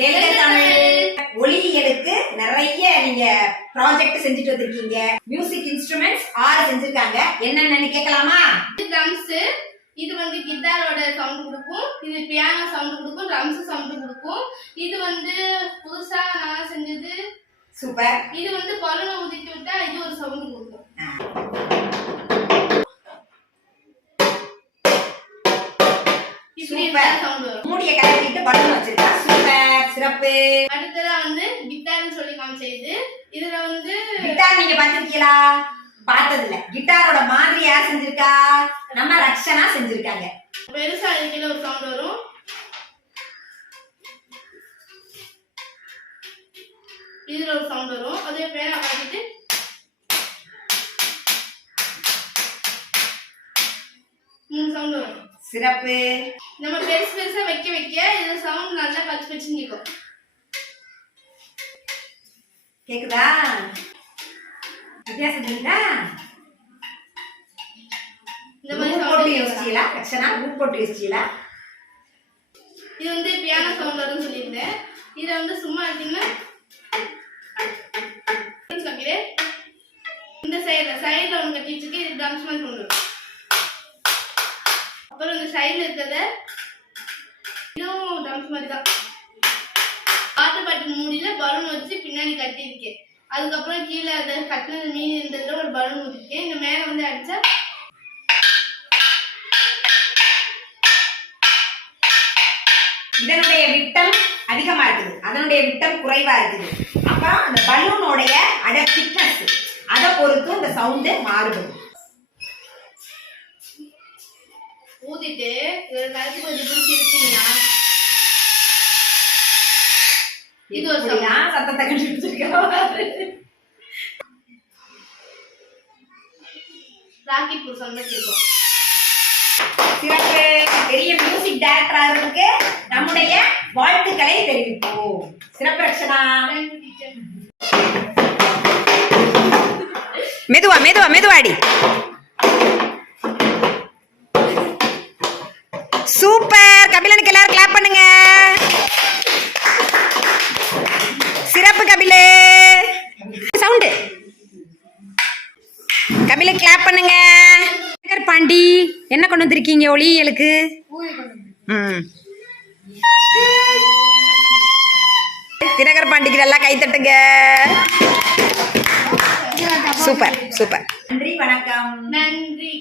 வெல்க தமிழ். ஒளியியலுக்கு நிறைய நீங்க ப்ராஜெக்ட் செஞ்சுட்டு வந்திருக்கீங்க. மியூசிக் இன்ஸ்ட்ருமெண்ட்ஸ் 6 செஞ்சிருக்காங்க. என்னென்னு கேட்கலாமா? ட்ரம்ஸ், இது வந்து கிட்டாரோட சவுண்ட் கொடுக்கும், இது பியானோ சவுண்ட் கொடுக்கும், ட்ரம்ஸ் சவுண்ட் கொடுக்கும். இது வந்து புதுசா நான் செஞ்சது. சூப்பர். இது வந்து பலூனை ஊதிட்டு விட்டா இது ஒரு சவுண்ட் கொடுக்கும். மூடிய கலட்டிட்டு பலூன் வச்சிருக்கா. சூப்பர், சிறப்பு. அடுத்ததா வந்து கிட்டார்னு சொல்லி காமிச்சது. இதுல வந்து கிட்டார் நீங்க பாத்திருக்கீங்களா? பார்த்தது இல்ல. கிட்டாரோட மாதிரி யார் செஞ்சிருக்கா? நம்ம ரக்ஷனா செஞ்சிருக்காங்க. பெருசா இதுல ஒரு சவுண்ட் வரும். இதுல ஒரு சவுண்ட் வரும். அதே பேனா காட்டிட்டு சவுண்ட் வரும். சிறப்பு. நம்ம பெருசு பெருசா வைக்க வைக்க இது சவுண்ட் நல்லா பச்சு பச்சு நிக்கும். கேக்குதா? வித்தியாசம் தெரியுதா? இந்த மாதிரி போட்டு யோசிச்சீங்களா? ரக்ஷனா போட்டு யோசிச்சீங்களா? இது வந்து பியானோ சவுண்ட் வரும்னு சொல்லியிருந்தேன். இதை வந்து சும்மா எடுத்தீங்கன்னா இந்த சைடுல ஒன்று கட்டி வச்சுருக்கு. இது ட்ரம்ஸ் மாதிரி சவுண்ட் வரும். அப்புறம் இந்த சைடுல இருக்கிறத இதுவும் ட்ரம்ஸ் மாதிரி தான். வாட்டர் பாட்டில் மூடியில பலூன் வச்சு பின்னாடி கட்டி இருக்கேன். அதுக்கப்புறம் கீழே அதை கட்டினது மீன் இருந்ததுல ஒரு பலூன் ஊற்றிருக்கேன். இந்த மேலே வந்து அடிச்சா இதனுடைய விட்டம் அதிகமா இருக்குது, அதனுடைய விட்டம் குறைவா இருக்குது. அப்புறம் அந்த பலூனோடைய திக்னஸ் அதை பொறுத்து இந்த சவுண்டு மாறுபடும். ஊதிட்டு இதோட கருத்து கொஞ்சம் பிடிச்சி இருக்கீங்கன்னா இது ஒரு சத்தத்தை கண்டுபிடிச்சிருக்கோம். ராக்கெட் ஒரு சவுண்ட் கேட்கும். சிறப்பு. பெரிய மியூசிக் டைரக்டருக்கு நம்முடைய வாழ்த்துக்களை தெரிவிப்போம். சிறப்பு ரக்ஷனா. மெதுவா மெதுவா மெதுவாடி. சூப்பர். கபிலனுக்கு எல்லாரும் கிளாப் பண்ணுங்க. சிறப்பு கபிலே. சவுண்ட் கபில கிளாப் பண்ணுங்க. பாண்டி என்ன கொண்டு வந்திருக்கீங்க ஒளியியலுக்கு? தினகர் பாண்டிக்கு நல்லா கை தட்டுங்க. Super super. நன்றி, வணக்கம். நன்றி.